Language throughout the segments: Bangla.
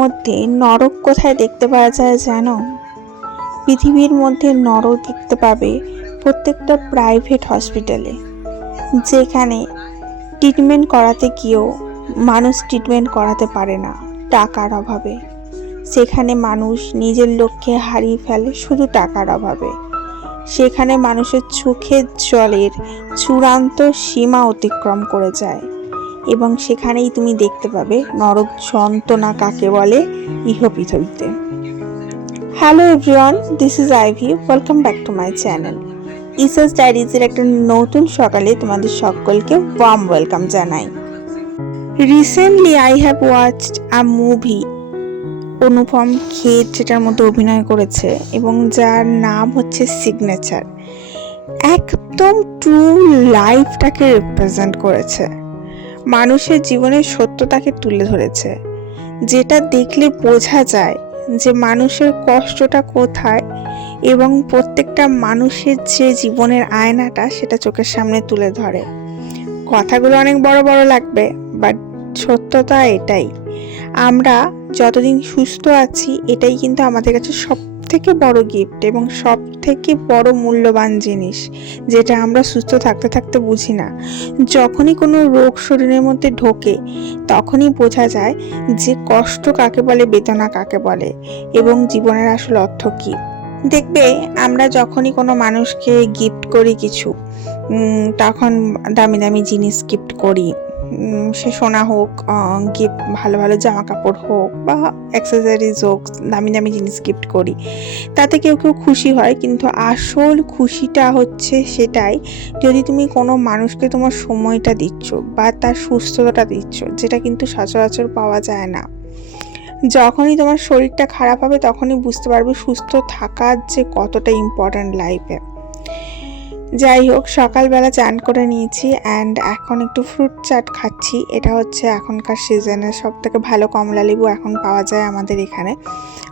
মধ্যে নরক কোথায় দেখতে পাওয়া যায় জানো? পৃথিবীর মধ্যে নরক দেখতে পাবে প্রত্যেকটা প্রাইভেট হসপিটালে যেখানে ট্রিটমেন্ট করাতে গিয়েও মানুষ ট্রিটমেন্ট করাতে পারে না টাকার অভাবে। সেখানে মানুষ নিজের লক্ষ্যে হারিয়ে ফেলে শুধু টাকার অভাবে। সেখানে মানুষের চোখের জলের চূড়ান্ত সীমা অতিক্রম করে যায়। এবং সেখানেই তুমি দেখতে পাবে নরক যন্ত্রণা কাকে বলে ইহ পৃথিবীতে। Hello everyone this is Ivy welcome back to my channel ইসাস ডায়েরিজের একটা নতুন সকালে তোমাদের সকলকে ওয়ার্ম ওয়েলকাম জানাই। Recently I have watched a movie Anupam Kher যেটার মধ্যে অভিনয় করেছে এবং যার নাম হচ্ছে সিগনেচার একদম ট্রু লাইফটাকে রিপ্রেজেন্ট করেছে। মানুষের জীবনের সত্যতাকে তুলে ধরেছে। যেটা দেখলে বোঝা যায় যে মানুষের কষ্টটা কোথায় এবং প্রত্যেকটা মানুষের যে জীবনের আয়নাটা সেটা চোখের সামনে তুলে ধরে। কথাগুলো অনেক বড় বড় লাগবে বাট সত্যতা এটাই। আমরা যতদিন সুস্থ আছি, এটাই কিন্তু আমাদের কাছে সব থেকে বড় গিফট এবং সব থেকে বড় মূল্যবান জিনিস, যেটা আমরা সুস্থ থাকতে থাকতে বুঝি না। যখনই কোনো রোগ শরীরের মধ্যে ঢোকে, তখনই বোঝা যায় যে কষ্ট কাকে বলে, বেদনা কাকে বলে এবং জীবনের আসল অর্থ কী। দেখবে, আমরা যখনই কোনো মানুষকে গিফট করি কিছু তখন দামি দামি জিনিস গিফট করি। সে সোনা হোক গিফট ভালো ভালো জামা কাপড় হোক বা অ্যাক্সেসরিজ হোক, দামি দামি জিনিস গিফট করি, তাতে কেউ কেউ খুশি হয়। কিন্তু আসল খুশিটা হচ্ছে সেটাই, যদি তুমি কোনো মানুষকে তোমার সময়টা দিচ্ছ বা তার সুস্থতাটা দিচ্ছ, যেটা কিন্তু সচরাচর পাওয়া যায় না, যখনই তোমার শরীরটা খারাপ হবে তখনই বুঝতে পারবে সুস্থ থাকার যে কতটা ইম্পর্ট্যান্ট লাইফে যাই হোক, সকালবেলা চান করে নিয়েছি অ্যান্ড এখন একটু ফ্রুট চাট খাচ্ছি। এটা হচ্ছে এখনকার সিজনের সব থেকে ভালো কমলা লেবু এখন পাওয়া যায় আমাদের এখানে।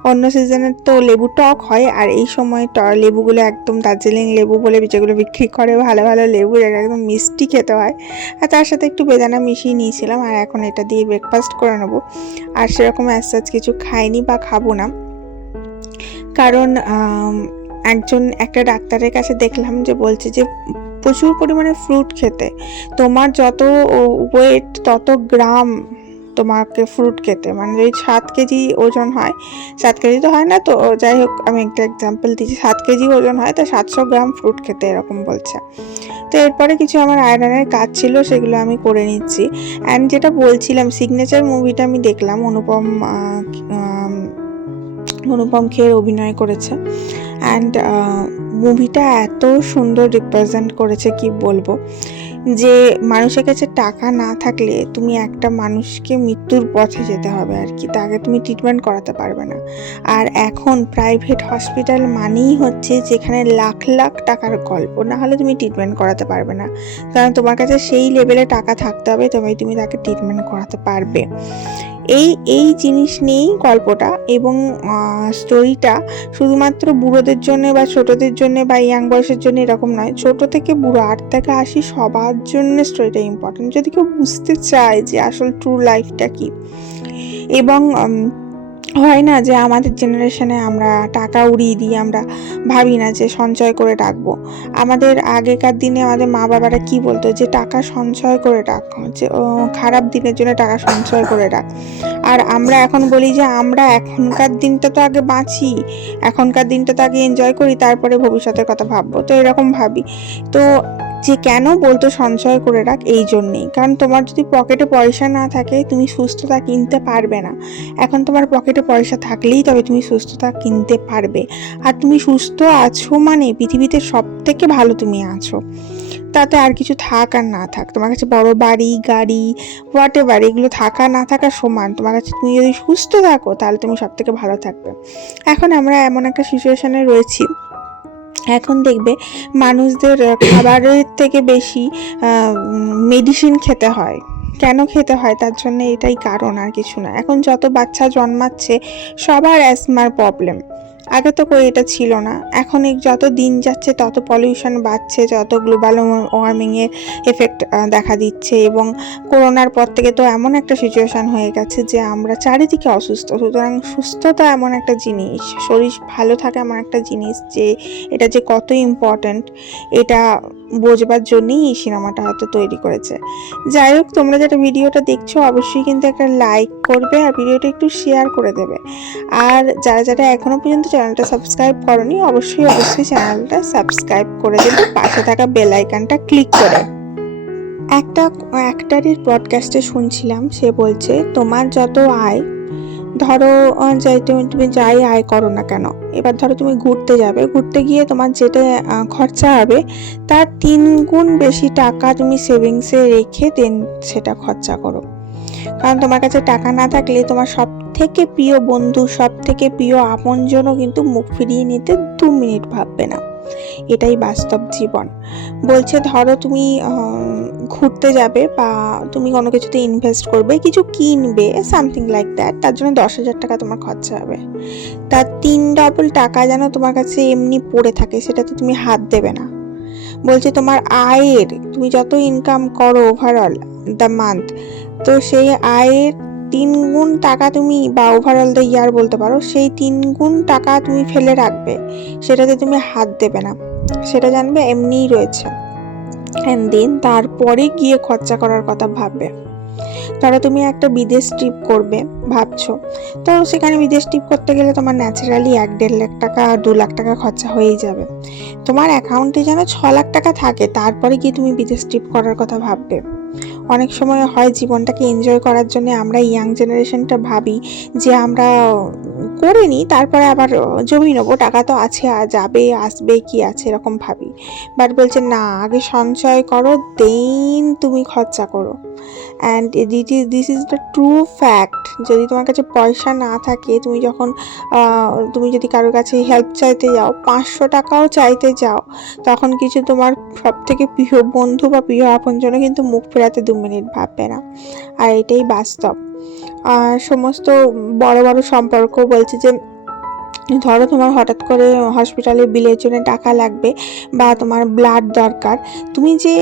অন্য সিজনের তো লেবু টক হয়, আর এই সময় ট, লেবুগুলো একদম দার্জিলিং লেবু বলে যেগুলো বিক্রি করে ভালো ভালো লেবু যেটা একদম মিষ্টি খেতে হয়। আর তার সাথে একটু বেদানা মিশিয়ে নিয়েছিলাম, আর এখন এটা দিয়ে ব্রেকফাস্ট করে নেব। আর সেরকম অ্যাজ কিছু খাইনি বা খাব না। কারণ একজন একটা ডাক্তারের কাছে দেখলাম যে বলছে যে প্রচুর পরিমাণে ফ্রুট খেতে। তোমার যত ওয়েট তত গ্রাম তোমাকে ফ্রুট খেতে। মানে যদি সাত কেজি ওজন হয়, সাত কেজি তো হয় না তো, যাই হোক আমি একটা এক্সাম্পল দিচ্ছি। সাত কেজি ওজন হয় তো সাতশো গ্রাম ফ্রুট খেতে এরকম বলছে। তো এরপরে কিছু আমার আয়রনের কাজ ছিল, সেগুলো আমি করে নিচ্ছি। অ্যান্ড যেটা বলছিলাম সিগনেচার মুভিটা আমি দেখলাম, অনুপম অনুপম খের অভিনয় করেছে। অ্যান্ড মুভিটা এত সুন্দর রিপ্রেজেন্ট করেছে, কি বলব? যে মানুষের কাছে টাকা না থাকলে তুমি একটা মানুষকে মৃত্যুর পথে যেতে হবে আর কি, তাকে তুমি ট্রিটমেন্ট করাতে পারবে না। আর এখন প্রাইভেট হসপিটাল মানেই হচ্ছে যেখানে লাখ লাখ টাকার গল্প, না হলে তুমি ট্রিটমেন্ট করাতে পারবে না। কারণ তোমার কাছে সেই লেভেলে টাকা থাকতে হবে তবে তুমি তাকে ট্রিটমেন্ট করাতে পারবে। এই এই জিনিস নিয়েই গল্পটা এবং স্টোরিটা শুধুমাত্র বুড়োদের জন্য বা ছোটদের জন্য বা ইয়াং বয়সের জন্য এরকম নয়। ছোট থেকে বুড়ো, আট থেকে আশি সবার জন্য স্টোরিটা ইম্পর্টেন্ট যদি কেউ বুঝতে চায় যে আসল ট্রু লাইফটা কি। এবং হয় না যে আমাদের জেনারেশনে আমরা টাকা উড়িয়ে দিই আমরা ভাবি না যে সঞ্চয় করে রাখব। আমাদের আগেকার দিনে আমাদের মা বাবারা কি বলতো যে টাকা সঞ্চয় করে রাখ, যে খারাপ দিনের জন্য টাকা সঞ্চয় করে রাখ। আর আমরা এখন বলি যে আমরা এখনকার দিনটা তো আগে বাঁচি, এখনকার দিনটা তো আগে এনজয় করি, তারপরে ভবিষ্যতের কথা ভাববো। তো এরকম ভাবি। তো যে কেন বলতো সঞ্চয় করে রাখ এই জন্যেই? কারণ তোমার যদি পকেটে পয়সা না থাকে, তুমি সুস্থতা কিনতে পারবে না। এখন তোমার পকেটে পয়সা থাকলেই তবে তুমি সুস্থতা কিনতে পারবে। আর তুমি সুস্থ আছো মানে পৃথিবীতে সব থেকে ভালো তুমি আছো। তাতে আর কিছু থাক আর না থাক। তোমার কাছে বড় বাড়ি, গাড়ি হোয়াট এভার এগুলো থাকা না থাকা সমান। তোমার কাছে তুমি যদি সুস্থ থাকো, তাহলে তুমি সব থেকে ভালো থাকবে। এখন আমরা এমন একটা সিচুয়েশানে রয়েছি এখন দেখবে মানুষদের খাবারের থেকে বেশি মেডিসিন খেতে হয়। কেন খেতে হয়? তার জন্য এটাই কারণ আর কিছু না। এখন যত বাচ্চা জন্মাচ্ছে, সবার অ্যাসমার প্রবলেম আগে তো কই এটা ছিল না। এখন এই যত দিন যাচ্ছে, তত পলিউশন বাড়ছে, যত গ্লোবাল ওয়ার্মিংয়ের এফেক্ট দেখা দিচ্ছে এবং করোনার পর থেকে তো এমন একটা সিচুয়েশান হয়ে গেছে যে আমরা চারিদিকে অসুস্থ। সুতরাং সুস্থতা এমন একটা জিনিস, শরীর ভালো থাকা এমন একটা জিনিস যে এটা যে কত ইম্পর্ট্যান্ট এটা বোঝবার জন্যই এই সিনেমাটা হয়তো তৈরি করেছে। যাই হোক, তোমরা যেটা ভিডিওটা দেখছ, অবশ্যই কিন্তু একটা লাইক করবে আর ভিডিওটা একটু শেয়ার করে দেবে। আর যারা যারা এখনও পর্যন্ত চ্যানেলটা সাবস্ক্রাইব করনি, অবশ্যই অবশ্যই চ্যানেলটা সাবস্ক্রাইব করে দেবে। পাশে থাকা বেল আইকনটা ক্লিক করে। একটা অ্যাক্টারের পডকাস্টে শুনছিলাম, সে বলছে, তোমার যত আয়, ধরো যাই, তুমি তুমি যাই আয় করো না কেন, এবার ধরো তুমি ঘুরতে যাবে, ঘুরতে গিয়ে তোমার যেটা খরচা হবে, তার তিন গুণ বেশি টাকা তুমি সেভিংসে রেখে দেন, সেটা খরচা করো। কারণ তোমার কাছে টাকা না থাকলে তোমার সব থেকে প্রিয় বন্ধু সব থেকে প্রিয় আপনজনও কিন্তু মুখ ফিরিয়ে নিতে দু মিনিট ভাববে না। এটাই বাস্তব জীবন। বলছে, ধরো তুমি ঘুরতে যাবে বা তুমি কোনো কিছুতে ইনভেস্ট করবে, কিছু কিনবে সামথিং লাইক দ্যাট তার জন্য দশ হাজার টাকা তোমার খরচা হবে। তার তিন ডবল টাকা যেন তোমার কাছে এমনি পড়ে থাকে সেটাতে তুমি হাত দেবে না। বলছে, তোমার আয়ের, তুমি যত ইনকাম করো ওভারঅল দ্য মান্থ তো সেই আয়ের তিন গুণ টাকা তুমি বা ওভারঅল দ্য ইয়ার বলতে পারো, সেই তিন গুণ টাকা তুমি ফেলে রাখবে, সেটাতে তুমি হাত দেবে না। সেটা জানবে এমনিই রয়েছে। অ্যান্ড দেন তারপরে গিয়ে খরচা করার কথা ভাববে। ধরো তুমি একটা বিদেশ ট্রিপ করবে, ভাবছ। তো সেখানে বিদেশ ট্রিপ করতে গেলে তোমার ন্যাচারালি এক দেড় লাখ টাকা, দু লাখ টাকা খরচা হয়েই যাবে। তোমার অ্যাকাউন্টে যেন ছ লাখ টাকা থাকে, তারপরে গিয়ে তুমি বিদেশ ট্রিপ করার কথা ভাববে। অনেক সময় হয় জীবনটাকে এনজয় করার জন্য আমরা ইয়াং জেনারেশনটা ভাবি যে আমরা করে নিই, তারপরে আবার জমি নেব, টাকা তো আছে যাবে, আসবে, কি আছে, এরকম ভাবি। বাট বলছে, না, আগে সঞ্চয় করো, দেন তুমি খরচা করো। And that is this is the true fact যদি তোমার কাছে পয়সা না থাকে, তুমি যখন তুমি যদি কারোর কাছে হেল্প চাইতে যাও, পাঁচশো টাকাও চাইতে যাও, তখন কিছু তোমার সব থেকে প্রিয় বন্ধু বা প্রিয় আপনজনও কিন্তু মুখ ফেরাতে দু মিনিট ভাববে না। আর এটাই বাস্তব। সমস্ত বড় বড় সম্পর্ক বলছে যে ধরো তোমার হঠাৎ করে হসপিটালে বিলের জন্য টাকা লাগবে বা তোমার ব্লাড দরকার, তুমি যে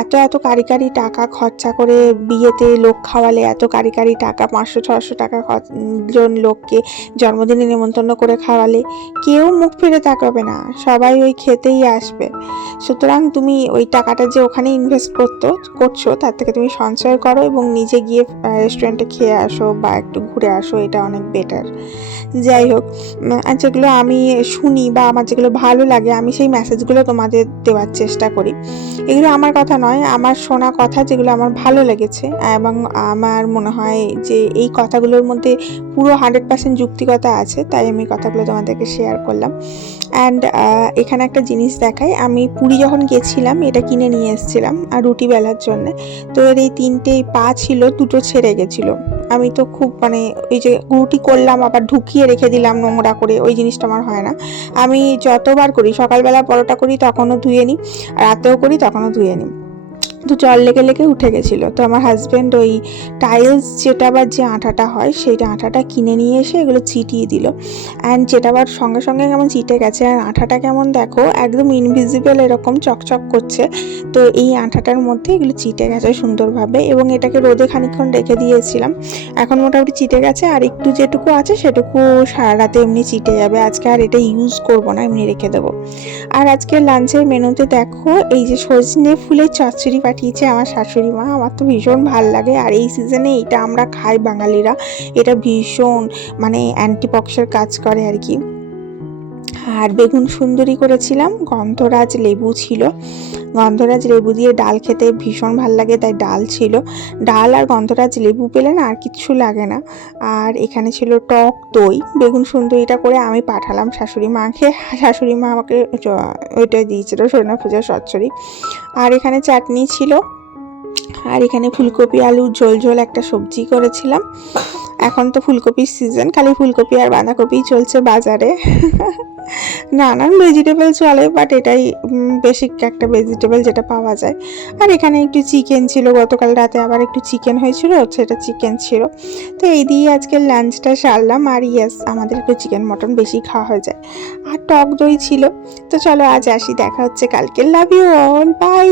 এত এত কারি কারি টাকা খরচা করে বিয়েতে লোক খাওয়ালে, এত কারি কারি টাকা, পাঁচশো ছশো টাকা জন লোককে জন্মদিনে নেমন্তন্ন করে খাওয়ালে, কেউ মুখ ফিরে তাকাবে না, সবাই ওই খেতেই আসবে। সুতরাং তুমি ওই টাকাটা যে ওখানে ইনভেস্ট করতো, করছ, তার থেকে তুমি সঞ্চয় করো এবং নিজে গিয়ে রেস্টুরেন্টে খেয়ে আসো বা একটু ঘুরে আসো, এটা অনেক বেটার যাই হোক আর যেগুলো আমি শুনি বা আমার যেগুলো ভালো লাগে, আমি সেই মেসেজগুলো তোমাদের দেওয়ার চেষ্টা করি। এগুলো আমার কথা নয়, আমার শোনা কথা যেগুলো আমার ভালো লেগেছে এবং আমার মনে হয় যে এই কথাগুলোর মধ্যে পুরো হান্ড্রেড পার্সেন্ট যুক্তিকতা আছে, তাই আমি কথাগুলো তোমাদেরকে শেয়ার করলাম। অ্যান্ড এখানে একটা জিনিস দেখাই, আমি পুরী যখন গেছিলাম, এটা কিনে নিয়ে এসেছিলাম, আর রুটি বেলার জন্য। তো এর এই তিনটে পা ছিল, দুটো ছেড়ে গেছিল। আমি তো খুব মানে ওই যে রুটি করলাম, আবার ঢুকিয়ে রেখে দিলাম নোংরা করে, ওই জিনিসটা আমার হয় না। আমি যতবার করি, সকালবেলা পরোটা করি, তখনও ধুয়ে নিই, রাতেও করি, তখনও ধুয়ে নিই। তো জল লেগে লেগে উঠে গেছিল। তো আমার হাজব্যান্ড ওই টাইলস যেটা বা যে আঠাটা হয়, সেই আঠাটা কিনে নিয়ে এসে এগুলো চিটিয়ে দিল। অ্যান্ড যেটা আবার সঙ্গে সঙ্গে কেমন চিটে গেছে, আর আঠাটা কেমন দেখো, একদম ইনভিজিবল এরকম চকচক করছে। তো এই আঠাটার মধ্যে এগুলো চিটে গেছে সুন্দরভাবে এবং এটাকে রোদে খানিকক্ষণ রেখে দিয়েছিলাম। এখন মোটামুটি চিটে গেছে, আর একটু যেটুকু আছে সেটুকু সারা রাতে এমনি চিটে যাবে। আজকে আর এটা ইউজ করব না, এমনি রেখে দেবো। আর আজকে লাঞ্চের মেনুতে দেখো, এই যে সজনে ফুলের চচ্চড়ি পাঠিয়েছে আমার শাশুড়ি মা। আমার তো ভীষণ ভালো লাগে। আর এই সিজনে এটা আমরা খাই বাঙালিরা। এটা ভীষণ মানে অ্যান্টিপক্সের কাজ করে আর কি। আর বেগুন সুন্দরী করেছিলাম। গন্ধরাজ লেবু ছিল। গন্ধরাজ লেবু দিয়ে ডাল খেতে ভীষণ ভালো লাগে, তাই ডাল ছিল। ডাল আর গন্ধরাজ লেবু পেলে না আর কিচ্ছু লাগে না। আর এখানে ছিল টক দই। বেগুন সুন্দরীটা করে আমি পাঠালাম শাশুড়ি মাকে। শাশুড়ি মা আমাকে ওইটা দিয়েছিল সজনা পূজার সচ্চড়ি আর এখানে চাটনি ছিল। আর এখানে ফুলকপি আলুর ঝোল ঝোল একটা সবজি করেছিলাম। এখন তো ফুলকপির সিজন খালি ফুলকপি আর বাঁধাকপি চলছে বাজারে। নানান ভেজিটেবল চলে বাট এটাই বেসিক একটা ভেজিটেবল যেটা পাওয়া যায়। আর এখানে একটু চিকেন ছিল, গতকাল রাতে আবার একটু চিকেন হয়েছিল, সেটা চিকেন ছিল। তো এই দিয়ে আজকে লাঞ্চটা সারলাম, আর ইয়াস আমাদের একটু চিকেন মটন বেশি খাওয়া হয়ে যায়। আর টক দই ছিল। তো চলো আজ আসি, দেখা হচ্ছে কালকে। Love you all by